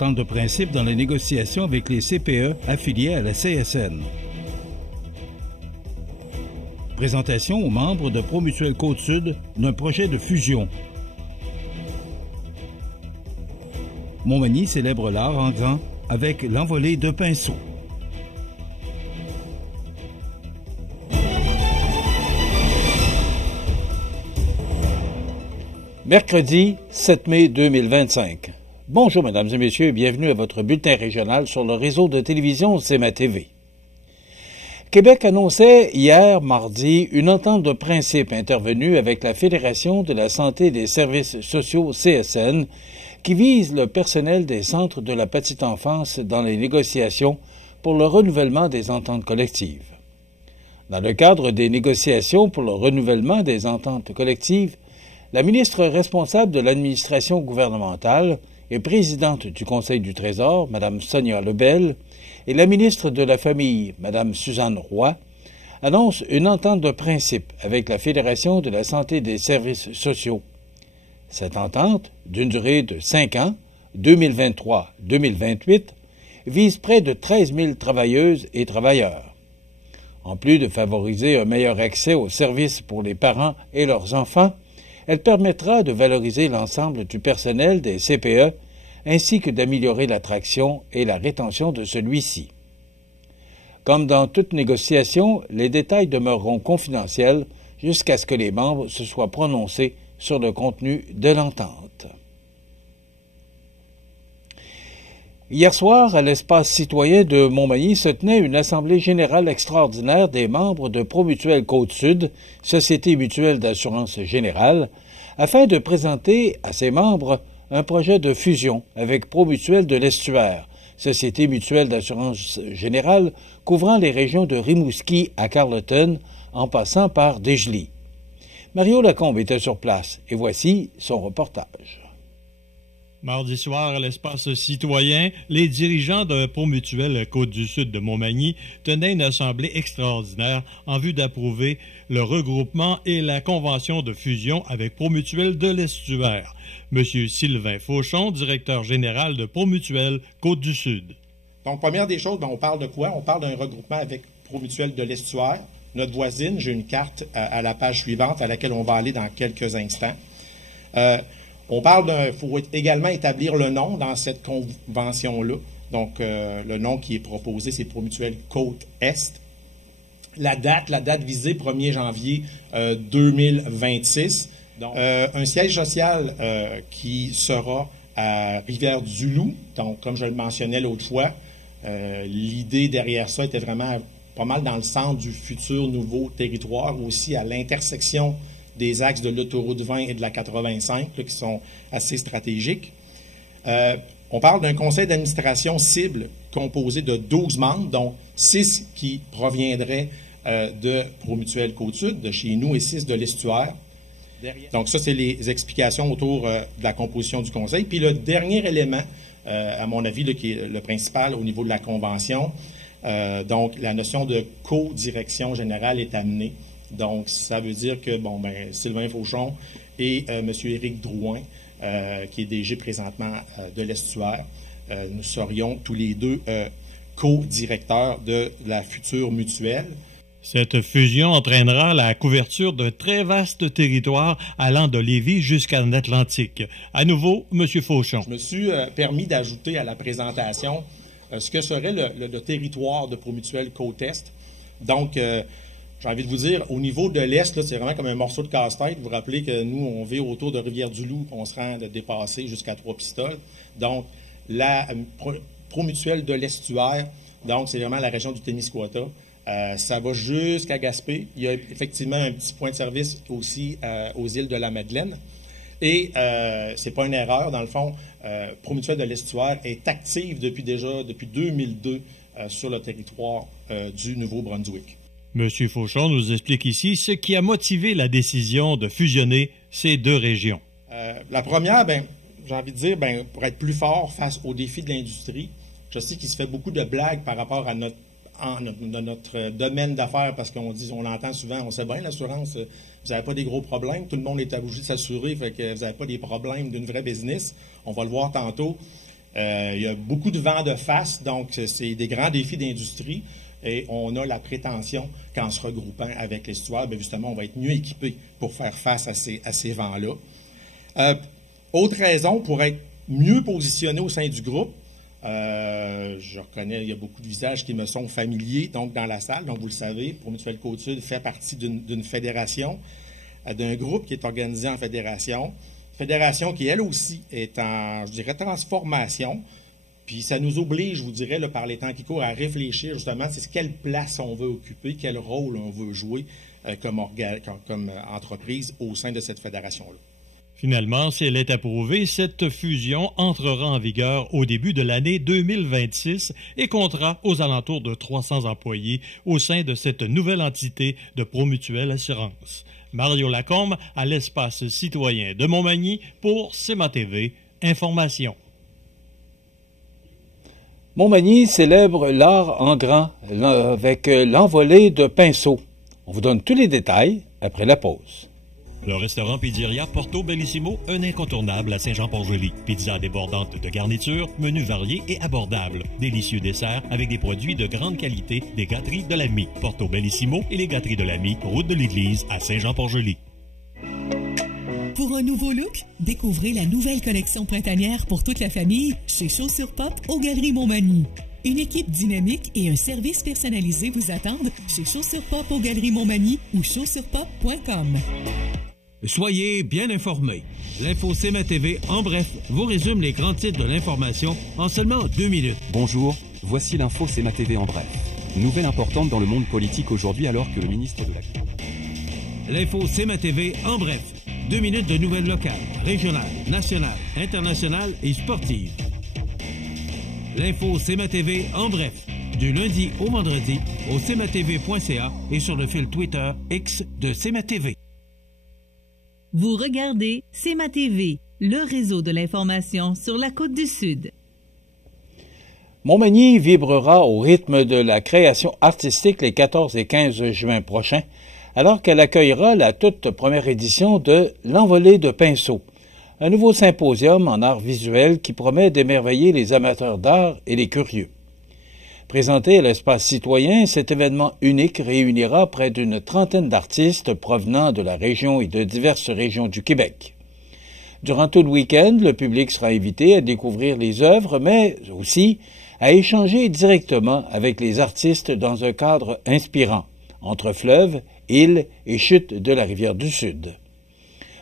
entente de principe dans les négociations avec les CPE affiliés à la CSN. Présentation aux membres de Promutuelle Côte-Sud d'un projet de fusion. Montmagny célèbre l'art en grand avec l'envolée de pinceaux. Mercredi 7 mai 2025. Bonjour mesdames et messieurs et bienvenue à votre bulletin régional sur le réseau de télévision CMA TV. Québec annonçait hier, mardi, une entente de principe intervenue avec la Fédération de la santé et des services sociaux CSN qui vise le personnel des centres de la petite enfance dans les négociations pour le renouvellement des ententes collectives. Dans le cadre des négociations pour le renouvellement des ententes collectives, la ministre responsable de l'administration gouvernementale et présidente du Conseil du Trésor, Mme Sonia Lebel, et la ministre de la Famille, Mme Suzanne Roy, annoncent une entente de principe avec la Fédération de la santé et des services sociaux. Cette entente, d'une durée de 5 ans, 2023-2028, vise près de 13 000 travailleuses et travailleurs. En plus de favoriser un meilleur accès aux services pour les parents et leurs enfants, elle permettra de valoriser l'ensemble du personnel des CPE ainsi que d'améliorer l'attraction et la rétention de celui-ci. Comme dans toute négociation, les détails demeureront confidentiels jusqu'à ce que les membres se soient prononcés sur le contenu de l'entente. Hier soir, à l'espace citoyen de Montmagny se tenait une assemblée générale extraordinaire des membres de Promutuelle Côte-Sud, Société mutuelle d'assurance générale, afin de présenter à ses membres un projet de fusion avec Promutuelle de l'Estuaire, Société mutuelle d'assurance générale couvrant les régions de Rimouski à Carleton en passant par Dégeley. Mario Lacombe était sur place et voici son reportage. Mardi soir, à l'espace citoyen, les dirigeants de Promutuelle Côte-du-Sud de Montmagny tenaient une assemblée extraordinaire en vue d'approuver le regroupement et la convention de fusion avec Promutuelle de l'Estuaire. Monsieur Sylvain Fauchon, directeur général de Promutuelle Côte-du-Sud. Donc, première des choses, on parle de quoi? On parle d'un regroupement avec Promutuelle de l'Estuaire. Notre voisine, j'ai une carte à la page suivante à laquelle on va aller dans quelques instants. On parle il faut également établir le nom dans cette convention-là. Donc, le nom qui est proposé, c'est Promutuelle Côte-Est. La date visée, 1er janvier 2026. Donc, un siège social qui sera à Rivière-du-Loup. Donc, comme je le mentionnais l'autre fois, l'idée derrière ça était vraiment pas mal dans le centre du futur nouveau territoire, aussi à l'intersection des axes de l'autoroute 20 et de la 85, là, qui sont assez stratégiques. On parle d'un conseil d'administration cible composé de 12 membres, dont 6 qui proviendraient de Promutuelle Côte-Sud, de chez nous, et 6 de l'Estuaire. Donc ça, c'est les explications autour de la composition du conseil. Puis le dernier élément, à mon avis, là, qui est le principal au niveau de la convention, donc la notion de co-direction générale est amenée. Donc, ça veut dire que, Sylvain Fauchon et M. Éric Drouin, qui est DG présentement de l'Estuaire, nous serions tous les deux co-directeurs de la future mutuelle. Cette fusion entraînera la couverture d'un très vaste territoire allant de Lévis jusqu'en Atlantique. À nouveau, M. Fauchon. Je me suis permis d'ajouter à la présentation ce que serait le territoire de Promutuelle Côte-Est. Donc, j'ai envie de vous dire, au niveau de l'Est, là, c'est vraiment comme un morceau de casse-tête. Vous vous rappelez que nous, on vit autour de Rivière-du-Loup, on se rend de dépasser jusqu'à Trois-Pistoles. Donc, la Promutuelle de l'Estuaire, donc c'est vraiment la région du Témiscouata. Ça va jusqu'à Gaspé. Il y a effectivement un petit point de service aussi aux îles de la Madeleine. Et c'est pas une erreur, dans le fond, Promutuelle de l'Estuaire est active depuis 2002 sur le territoire du Nouveau-Brunswick. M. Fauchon nous explique ici ce qui a motivé la décision de fusionner ces deux régions. La première, j'ai envie de dire, pour être plus fort face aux défis de l'industrie, je sais qu'il se fait beaucoup de blagues par rapport à notre domaine d'affaires, parce qu'on l'entend souvent, on sait bien, l'assurance, vous n'avez pas des gros problèmes, tout le monde est obligé de s'assurer, fait que vous n'avez pas des problèmes d'une vraie business, on va le voir tantôt. Il y a beaucoup de vent de face, donc c'est des grands défis d'industrie. Et on a la prétention qu'en se regroupant avec l'Estuaire, bien justement, on va être mieux équipé pour faire face à ces vents-là. Autre raison pour être mieux positionné au sein du groupe, je reconnais, il y a beaucoup de visages qui me sont familiers donc dans la salle. Donc, vous le savez, Promutuelle Côte-Sud fait partie d'une fédération, d'un groupe qui est organisé en fédération. Fédération qui, elle aussi, est en, je dirais, transformation. Puis ça nous oblige, je vous dirais, là, par les temps qui courent, à réfléchir justement, c'est quelle place on veut occuper, quel rôle on veut jouer comme entreprise au sein de cette fédération-là. Finalement, si elle est approuvée, cette fusion entrera en vigueur au début de l'année 2026 et comptera aux alentours de 300 employés au sein de cette nouvelle entité de Promutuelle Assurance. Mario Lacombe à l'espace citoyen de Montmagny pour CMA-TV Information. Montmagny célèbre l'art en grand avec l'envolée de pinceau. On vous donne tous les détails après la pause. Le restaurant Pizzeria Porto Bellissimo, un incontournable à Saint-Jean-Port-Joli. Pizza débordante de garnitures, menus variés et abordables. Délicieux desserts avec des produits de grande qualité des gâteries de l'Ami. Porto Bellissimo et les gâteries de l'Ami, route de l'église à Saint-Jean-Port-Joli. Pour un nouveau look, découvrez la nouvelle collection printanière pour toute la famille chez Chaussures Pop aux Galeries Montmagny. Une équipe dynamique et un service personnalisé vous attendent chez Chaussures Pop aux Galeries Montmagny ou chaussurespop.com. Soyez bien informés. L'info CMA-TV, en bref, vous résume les grands titres de l'information en seulement 2 minutes. Bonjour, voici l'info CMA-TV en bref. Nouvelle importante dans le monde politique aujourd'hui alors que le ministre de la... L'info CMA-TV, en bref. 2 minutes de nouvelles locales, régionales, nationales, internationales et sportives. L'info CMA-TV, en bref. Du lundi au vendredi au cmatv.ca et sur le fil Twitter X de CMA-TV. Vous regardez CMA-TV, le réseau de l'information sur la Côte-du-Sud. Montmagny vibrera au rythme de la création artistique les 14 et 15 juin prochains, alors qu'elle accueillera la toute première édition de l'Envolée de pinceau, un nouveau symposium en art visuel qui promet d'émerveiller les amateurs d'art et les curieux. Présenté à l'espace citoyen, cet événement unique réunira près d'une trentaine d'artistes provenant de la région et de diverses régions du Québec. Durant tout le week-end, le public sera invité à découvrir les œuvres, mais aussi à échanger directement avec les artistes dans un cadre inspirant, entre fleuves, îles et chutes de la rivière du Sud.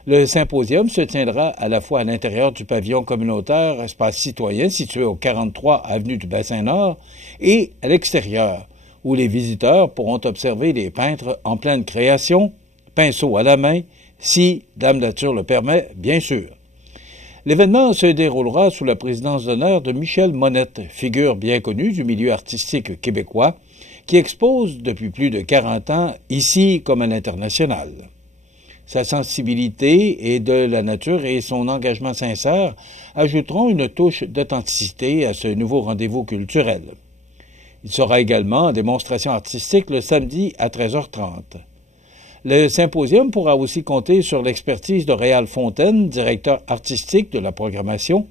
Le symposium se tiendra à la fois à l'intérieur du pavillon communautaire Espace citoyen situé au 43 avenue du Bassin-Nord et à l'extérieur, où les visiteurs pourront observer les peintres en pleine création, pinceau à la main, si Dame Nature le permet, bien sûr. L'événement se déroulera sous la présidence d'honneur de Michel Monette, figure bien connue du milieu artistique québécois, qui expose depuis plus de 40 ans, ici comme à l'international. Sa sensibilité et de la nature et son engagement sincère ajouteront une touche d'authenticité à ce nouveau rendez-vous culturel. Il sera également en démonstration artistique le samedi à 13h30. Le symposium pourra aussi compter sur l'expertise de Réal Fontaine, directeur artistique de la programmation,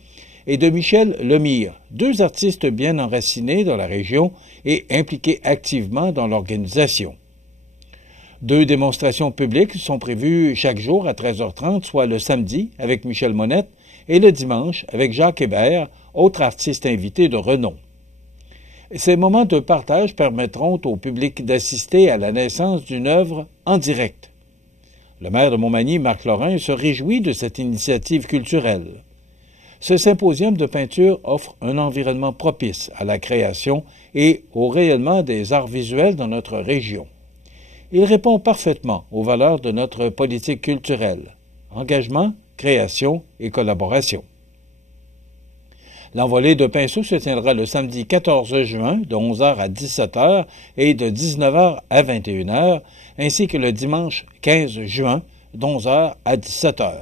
et de Michel Lemire, 2 artistes bien enracinés dans la région et impliqués activement dans l'organisation. 2 démonstrations publiques sont prévues chaque jour à 13h30, soit le samedi avec Michel Monette et le dimanche avec Jacques Hébert, autre artiste invité de renom. Ces moments de partage permettront au public d'assister à la naissance d'une œuvre en direct. Le maire de Montmagny, Marc Lorrain, se réjouit de cette initiative culturelle. Ce symposium de peinture offre un environnement propice à la création et au rayonnement des arts visuels dans notre région. Il répond parfaitement aux valeurs de notre politique culturelle, engagement, création et collaboration. L'envolée de pinceau se tiendra le samedi 14 juin de 11h à 17h et de 19h à 21h, ainsi que le dimanche 15 juin d'11h à 17h.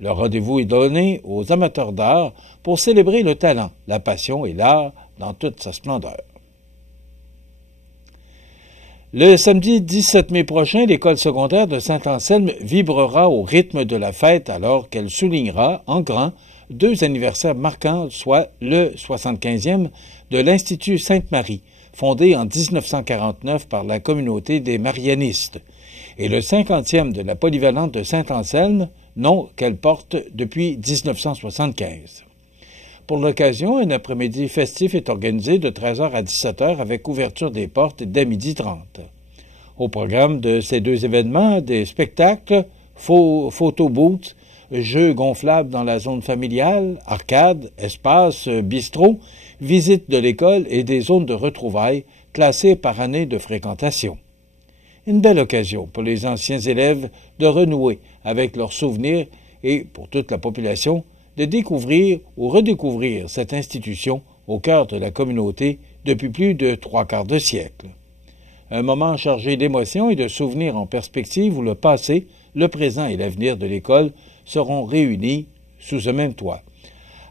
Le rendez-vous est donné aux amateurs d'art pour célébrer le talent, la passion et l'art dans toute sa splendeur. Le samedi 17 mai prochain, l'école secondaire de Saint-Anselme vibrera au rythme de la fête alors qu'elle soulignera, en grand, 2 anniversaires marquants, soit le 75e de l'Institut Sainte-Marie, fondé en 1949 par la communauté des Marianistes, et le 50e de la polyvalente de Saint-Anselme, nom qu'elle porte depuis 1975. Pour l'occasion, un après-midi festif est organisé de 13h à 17h avec ouverture des portes dès 12h30. Au programme de ces 2 événements, des spectacles, photo-booths, jeux gonflables dans la zone familiale, arcades, espaces, bistrot, visites de l'école et des zones de retrouvailles classées par année de fréquentation. Une belle occasion pour les anciens élèves de renouer avec leurs souvenirs et, pour toute la population, de découvrir ou redécouvrir cette institution au cœur de la communauté depuis plus de 3/4 de siècle. Un moment chargé d'émotions et de souvenirs en perspective où le passé, le présent et l'avenir de l'école seront réunis sous ce même toit.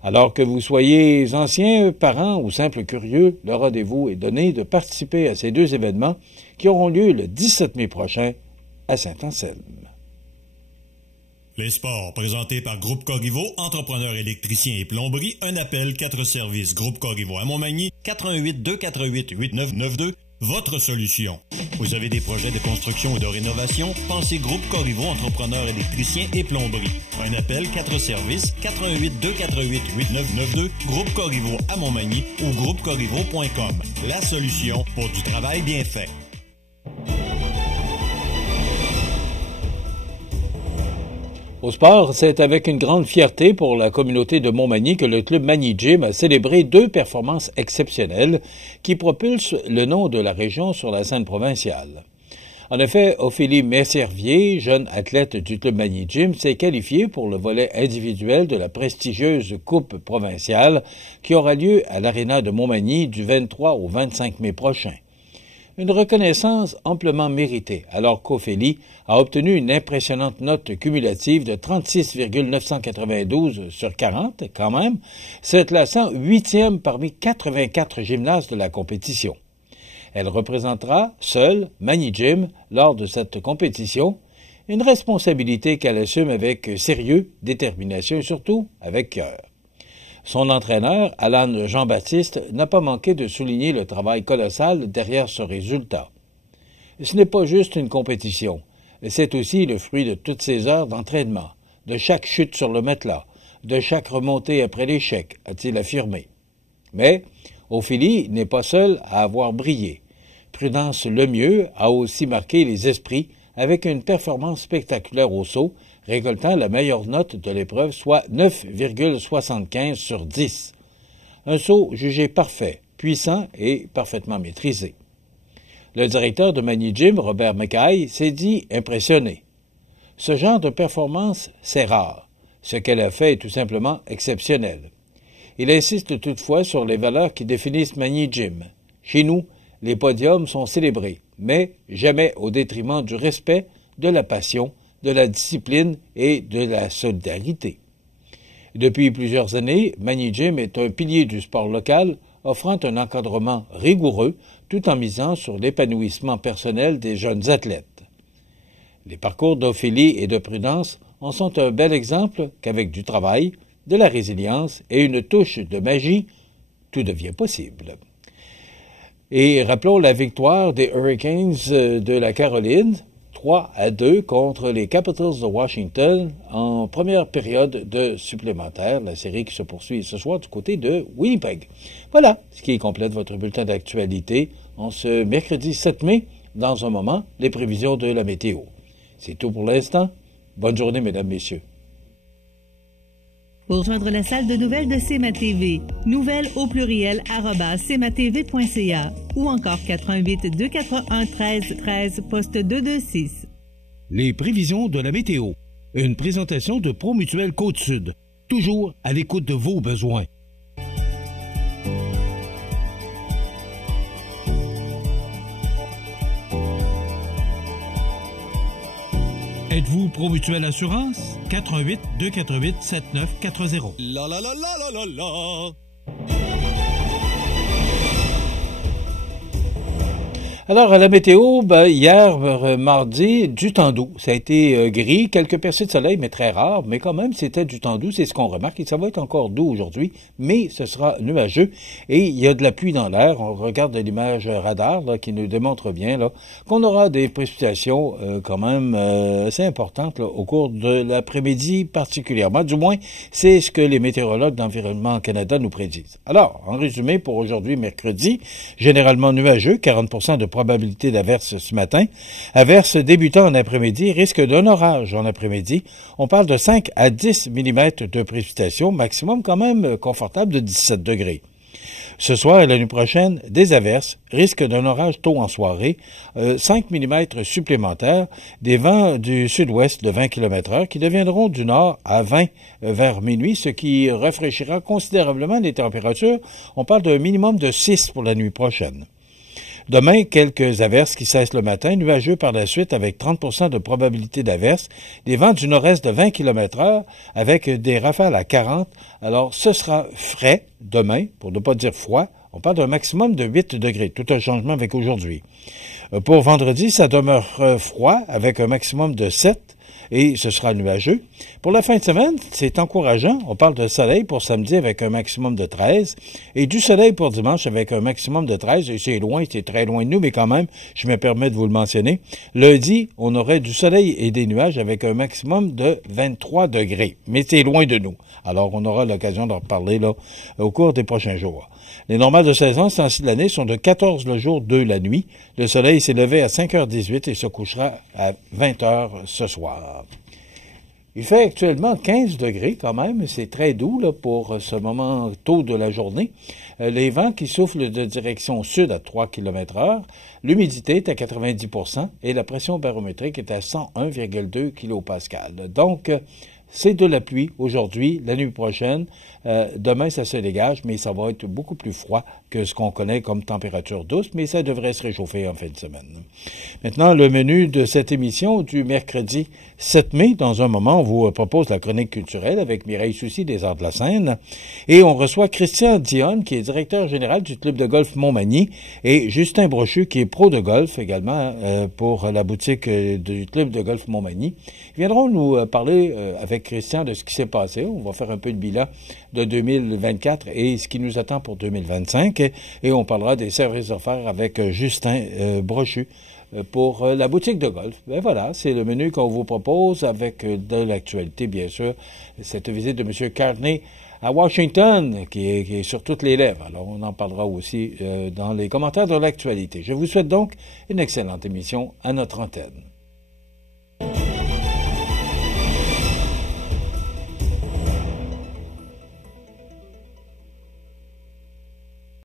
Alors que vous soyez anciens parents ou simples curieux, le rendez-vous est donné de participer à ces 2 événements qui auront lieu le 17 mai prochain à Saint-Anselme. Les sports, présentés par Groupe Corriveau, entrepreneurs électriciens et plomberie, un appel, 4 services. Groupe Corriveau à Montmagny, 418-248-8992, votre solution. Vous avez des projets de construction ou de rénovation? Pensez Groupe Corriveau, entrepreneurs électriciens et plomberie. Un appel, 4 services, 418-248-8992, Groupe Corriveau à Montmagny ou groupecorriveau.com. La solution pour du travail bien fait. Au sport, c'est avec une grande fierté pour la communauté de Montmagny que le club Magny Gym a célébré 2 performances exceptionnelles qui propulsent le nom de la région sur la scène provinciale. En effet, Ophélie Messervier, jeune athlète du club Magny Gym, s'est qualifiée pour le volet individuel de la prestigieuse Coupe provinciale qui aura lieu à l'Aréna de Montmagny du 23 au 25 mai prochain. Une reconnaissance amplement méritée, alors qu'Ophélie a obtenu une impressionnante note cumulative de 36,992 sur 40, quand même, se classant 8e parmi 84 gymnastes de la compétition. Elle représentera, seule, Magny Gym lors de cette compétition, une responsabilité qu'elle assume avec sérieux, détermination et surtout avec cœur. Son entraîneur, Alan Jean-Baptiste, n'a pas manqué de souligner le travail colossal derrière ce résultat. Ce n'est pas juste une compétition, c'est aussi le fruit de toutes ces heures d'entraînement, de chaque chute sur le matelas, de chaque remontée après l'échec, a-t-il affirmé. Mais Ophélie n'est pas seule à avoir brillé. Prudence Lemieux a aussi marqué les esprits avec une performance spectaculaire au saut, récoltant la meilleure note de l'épreuve, soit 9,75 sur 10. Un saut jugé parfait, puissant et parfaitement maîtrisé. Le directeur de Magny Gym, Robert Mackay, s'est dit impressionné. Ce genre de performance, c'est rare. Ce qu'elle a fait est tout simplement exceptionnel. Il insiste toutefois sur les valeurs qui définissent Magny Gym. Chez nous, les podiums sont célébrés, mais jamais au détriment du respect, de la passion, de la discipline et de la solidarité. Depuis plusieurs années, Magny Gym est un pilier du sport local, offrant un encadrement rigoureux tout en misant sur l'épanouissement personnel des jeunes athlètes. Les parcours d'Ophélie et de Prudence en sont un bel exemple qu'avec du travail, de la résilience et une touche de magie, tout devient possible. Et rappelons la victoire des Hurricanes de la Caroline, 3-2 contre les Capitals de Washington en première période de supplémentaire, la série qui se poursuit ce soir du côté de Winnipeg. Voilà ce qui complète votre bulletin d'actualité en ce mercredi 7 mai. Dans un moment, les prévisions de la météo. C'est tout pour l'instant. Bonne journée, mesdames, messieurs. Pour rejoindre la salle de nouvelles de CMA-TV, nouvelles au pluriel @cmatv.ca ou encore 88 241 13 13 poste 226. Les prévisions de la météo. Une présentation de Promutuelle Côte-Sud. Toujours à l'écoute de vos besoins. Êtes-vous Promutuelle Assurance? 88 248 7940. La la la la la la la. Alors, à la météo, hier, mardi, du temps doux. Ça a été gris, quelques percées de soleil, mais très rares. Mais quand même, c'était du temps doux, c'est ce qu'on remarque. Et ça va être encore doux aujourd'hui, mais ce sera nuageux. Et il y a de la pluie dans l'air. On regarde l'image radar là, qui nous démontre bien là, qu'on aura des précipitations quand même assez importantes là, au cours de l'après-midi particulièrement. Du moins, c'est ce que les météorologues d'Environnement Canada nous prédisent. Alors, en résumé, pour aujourd'hui, mercredi, généralement nuageux, 40% de probabilité d'averse ce matin. Averse débutant en après-midi, risque d'un orage en après-midi. On parle de 5 à 10 mm de précipitation, maximum quand même confortable de 17 degrés. Ce soir et la nuit prochaine, des averses, risque d'un orage tôt en soirée, 5 mm supplémentaires, des vents du sud-ouest de 20 km/h qui deviendront du nord à 20 vers minuit, ce qui rafraîchira considérablement les températures. On parle d'un minimum de 6 pour la nuit prochaine. Demain, quelques averses qui cessent le matin, nuageux par la suite avec 30% de probabilité d'averses, des vents du nord-est de 20 km/h avec des rafales à 40. Alors, ce sera frais demain, pour ne pas dire froid. On parle d'un maximum de 8 degrés, tout un changement avec aujourd'hui. Pour vendredi, ça demeure froid avec un maximum de 7. Et ce sera nuageux. Pour la fin de semaine, c'est encourageant. On parle de soleil pour samedi avec un maximum de 13 et du soleil pour dimanche avec un maximum de 13. Et c'est loin, c'est très loin de nous, mais quand même, je me permets de vous le mentionner. Lundi, on aurait du soleil et des nuages avec un maximum de 23 degrés. Mais c'est loin de nous. Alors, on aura l'occasion d'en reparler là au cours des prochains jours. Les normales de saison, ce temps-ci de l'année, sont de 14 le jour, 2 la nuit. Le soleil s'est levé à 5h18 et se couchera à 20h ce soir. Il fait actuellement 15 degrés quand même, c'est très doux là, pour ce moment tôt de la journée. Les vents qui soufflent de direction sud à 3 km/h, l'humidité est à 90% et la pression barométrique est à 101,2 kPa. Donc, c'est de la pluie aujourd'hui, la nuit prochaine. Demain, ça se dégage, mais ça va être beaucoup plus froid que ce qu'on connaît comme température douce, mais ça devrait se réchauffer en fin de semaine. Maintenant, le menu de cette émission du mercredi 7 mai. Dans un moment, on vous propose la chronique culturelle avec Mireille Soucy des Arts de la Seine. Et on reçoit Christian Dionne, qui est directeur général du club de golf Montmagny, et Justin Brochu, qui est pro de golf également pour la boutique du club de golf Montmagny. Ils viendront nous parler avec Christian de ce qui s'est passé. On va faire un peu de bilan de 2024 et ce qui nous attend pour 2025. Et on parlera des services offerts avec Justin Brochu pour la boutique de golf. Ben voilà, c'est le menu qu'on vous propose avec de l'actualité, bien sûr. Cette visite de M. Carney à Washington qui est sur toutes les lèvres. Alors, on en parlera aussi dans les commentaires de l'actualité. Je vous souhaite donc une excellente émission à notre antenne.